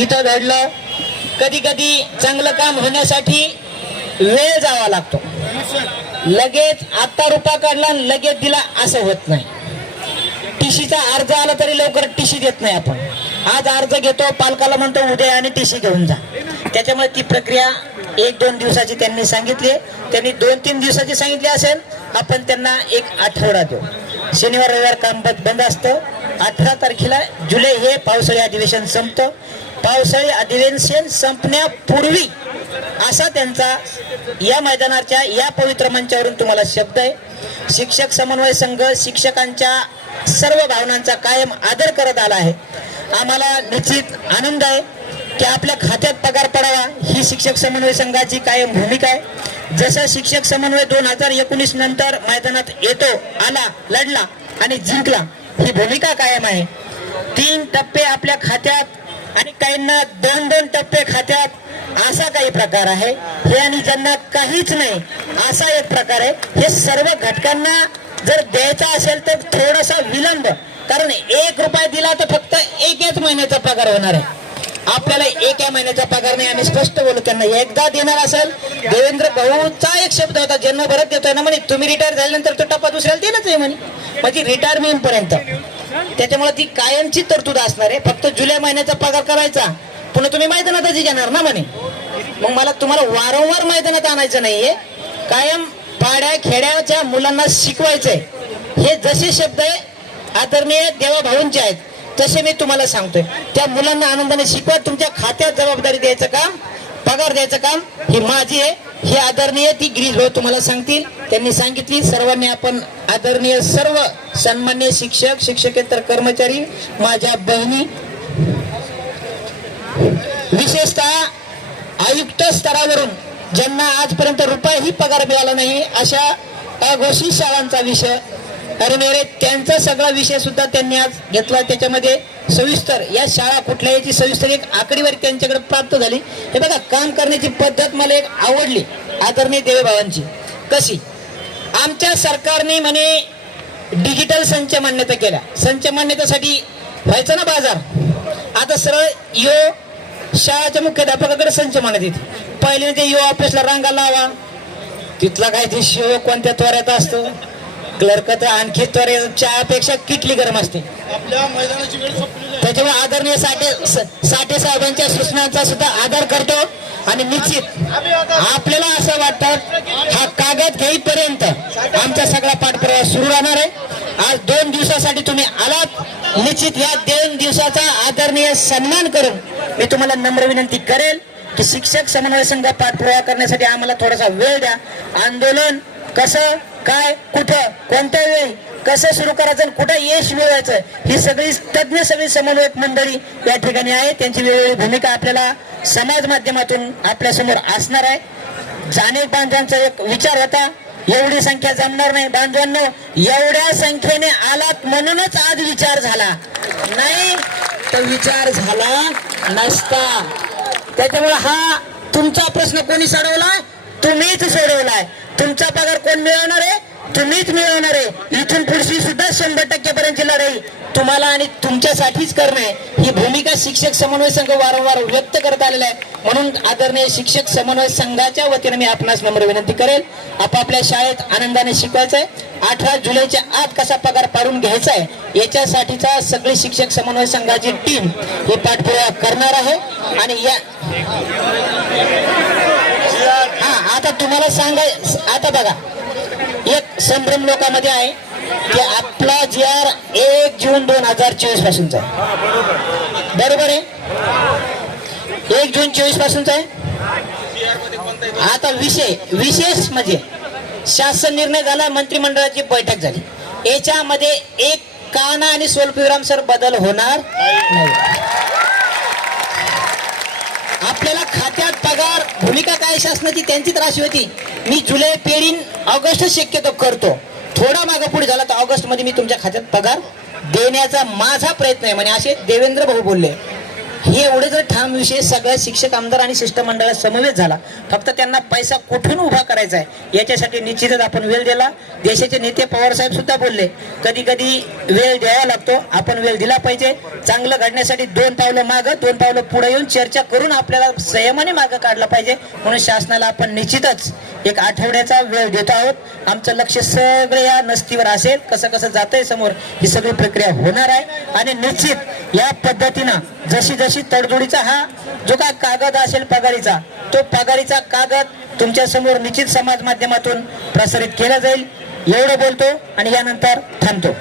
इथं घडलं. कधी कधी चांगलं काम होण्यासाठी वेळ जावा लागतो. लगेच आत्ता रुपा काढला आणि लगेच दिला असं होत नाही. टीशीचा अर्ज आला तरी लवकर टीशी देत नाही आपण. आज अर्ज घेतो पालकाला म्हणतो उद्या आणि टीशी घेऊन जा. त्याच्यामुळे ती प्रक्रिया एक दोन दिवसाची त्यांनी सांगितली. त्यांनी दोन तीन दिवसाची सांगितली असेल आपण त्यांना एक आठवडा देऊ. शनिवार रविवार काम बंद असतं. अठरा तारखेला जुलै हे पावसाळी अधिवेशन संपतं. पावसाळी अधिवेशन संपण्यापूर्वी असा त्यांचा या मैदानाच्या या पवित्र मंचावरून तुम्हाला शब्द आहे. शिक्षक समन्वय संघ शिक्षकांच्या सर्व भावनांचा कायम आदर करत आला आहे. आम्हाला निश्चित आनंद आहे की आपल्या खात्यात पगार पडावा ही शिक्षक समन्वय संघाची कायम भूमिका आहे. जसं शिक्षक समन्वय दोन हजार एकोणीस नंतर मैदानात येतो आला लढला आणि जिंकला ही भूमिका कायम आहे. तीन टप्पे आपल्या खात्यात आणि काहींना दोन दोन टप्पे खात्यात असा काही प्रकार आहे. हे आणि ज्यांना काहीच नाही असा एक प्रकार आहे. हे सर्व घटकांना जर द्यायचा असेल तर थोडासा विलंब. कारण एक रुपया दिला तर फक्त एकच महिन्याचा पगार होणार आहे. आपल्याला एका महिन्याचा पगार नाही. आम्ही स्पष्ट बोलू त्यांना एकदा देणार असेल देवेंद्र भाऊचा एक शब्द होता जन्म भरत देतोय ना म्हणे तुम्ही रिटायर झाल्यानंतर तो टप्पा दुसऱ्याला देणंच आहे म्हणे. म्हणजे रिटायरमेंट पर्यंत. त्याच्यामुळे ती कायमची तरतूद असणार आहे. फक्त जुलै महिन्याचा पगार करायचा. पुन्हा तुम्ही मैदानातच घेणार ना म्हणे. मग मला तुम्हाला वारंवार मैदानात आणायचं नाहीये. कायम पाड्या खेड्याच्या मुलांना शिकवायचंय. हे जसे शब्द आहे आदरणीय देवा भाऊंचे आहेत. तसे मी तुम्हाला सांगतोय. त्या मुलांना आनंदाने शिकवा. तुमच्या खात्यात जबाबदारी द्यायचं काम पगार द्यायचं काम हे माझी आहे. हे आदरणीय ती गिरीश भाऊ तुम्हाला सांगतील. त्यांनी सांगितली सर्वांनी आपण आदरणीय सर्व सन्मान्य शिक्षक शिक्षकेतर कर्मचारी माझ्या बहिणी विशेषतः आयुक्त स्तरावरून ज्यांना आजपर्यंत रुपयाही पगार मिळाला नाही अशा अघोषित शाळांचा विषय अरे मेरे त्यांचा सगळा विषय सुद्धा त्यांनी आज घेतला त्याच्यामध्ये सविस्तर या शाळा कुठल्या याची सविस्तर एक आकडेवारी त्यांच्याकडे प्राप्त झाली. हे बघा काम करण्याची पद्धत मला एक आवडली आदरणीय देवेबाबांची. कशी? आमच्या सरकारने म्हणे डिजिटल संच मान्यता केल्या. संच मान्यतेसाठी व्हायचं ना बाजार? आता सरळ यो शाळेच्या मुख्याध्यापकाकडे संच मान्यता येते. पहिले ते यो ऑफिसला रांगा लावा. तिथला काय ते शिव कोणत्या त्वऱ्यात असतो? क्लर्क तर आणखी त्वरे चहापेक्षा किटली गरम असते. आपल्या मैदानाची वेळ संपलेली आहे. त्याच्यामुळे आदरणीय साठे स- साठे साहेबांच्या सूचनांचा सुद्धा आदर करतो आणि निश्चित आपल्याला असं वाटतं हा कागद घेईपर्यंत आमचा सगळा पाठपुरावा सुरू राहणार आहे. आज दोन दिवसासाठी तुम्ही आलात. निश्चित या दोन दिवसाचा आदरणीय सन्मान करून मी तुम्हाला नम्र विनंती करेल की शिक्षक समन्वय संघ पाठपुरावा करण्यासाठी आम्हाला थोडासा वेळ द्या. आंदोलन कसं काय कुठं कोणत्या वेळी कसं सुरू करायचं आणि कुठं यश मिळवायचं ही सगळी तज्ज्ञ सगळी समन्वयक मंडळी या ठिकाणी आहे त्यांची वेगवेगळी भूमिका आपल्याला समाज माध्यमातून आपल्यासमोर असणार आहे. जाणीव बांधवांचा एक विचार होता एवढी संख्या जमणार नाही. बांधवांनो एवढ्या संख्येने आलात म्हणूनच आज विचार झाला. नाही तर विचार झाला नसता. त्याच्यामुळे हा तुमचा प्रश्न कोणी सोडवलाय? तुम्हीच सोडवलाय. तुमचा पगार कोण मिळवणार आहे? तुम्हीच मिळवणार आहे. इथून पुढची सुद्धा शंभर टक्केपर्यंतची लढाई तुम्हाला आणि तुमच्यासाठीच करणे. ही भूमिका शिक्षक समन्वय संघ वारंवार व्यक्त करत आलेला आहे. म्हणून आदरणीय शिक्षक समन्वय संघाच्या वतीने मी आपणास नम्र विनंती करेल. आपापल्या शाळेत आनंदाने शिकवायचं आहे. अठरा जुलैच्या आत कसा पगार पाडून घ्यायचा आहे याच्यासाठीचा सगळी शिक्षक समन्वय संघाची टीम हे पाठपुरावा करणार आहे. आणि या आता तुम्हाला सांगाय आता बघा. एक संभ्रम लोकांमध्ये आहे की आपला जी आर एक जून दोन हजार चोवीस पासूनचा आहे. बरोबर आहे? एक जून चोवीस पासूनचा आहे? आता विषय विशेष म्हणजे शासन निर्णय झाला मंत्रिमंडळाची बैठक झाली. याच्यामध्ये एक काना आणि स्वल्पविराम सर बदल होणार नाही. आपल्याला खात्यात पगार भूमिका काय शासनाची त्यांचीच राशी होती. मी जुलै पेरीन ऑगस्ट शक्यतो करतो. थोडा मागे पुढे झाला तर ऑगस्टमध्ये मी तुमच्या खात्यात पगार देण्याचा माझा प्रयत्न आहे. म्हणे असे देवेंद्र भाऊ बोलले. हे एवढे जर ठाम विषय सगळ्या शिक्षक आमदार आणि शिष्टमंडळात समवेत झाला फक्त त्यांना पैसा कुठून उभा करायचा आहे याच्यासाठी निश्चितच आपण वेळ दिला. देशाचे नेते पवारसाहेब सुद्धा बोलले कधी कधी वेळ द्यावा लागतो आपण वेळ दिला पाहिजे. चांगलं घडण्यासाठी दोन पावलं मागं दोन पावलं पुढे येऊन चर्चा करून आपल्याला संयमाने मागं काढलं पाहिजे. म्हणून शासनाला आपण निश्चितच एक आठवड्याचा वेळ देतो आहोत. आमचं लक्ष सगळं या नस्तीवर असेल. कसं कसं जातंय समोर ही सगळी प्रक्रिया होणार आहे. आणि निश्चित या पद्धतीनं जशी जशी तडजोडीचा हा जो काय कागद असेल पगारीचा तो पगारीचा कागद तुमच्यासमोर निश्चित समाज माध्यमातून प्रसारित केला जाईल. एवढं बोलतो आणि यानंतर थांबतो.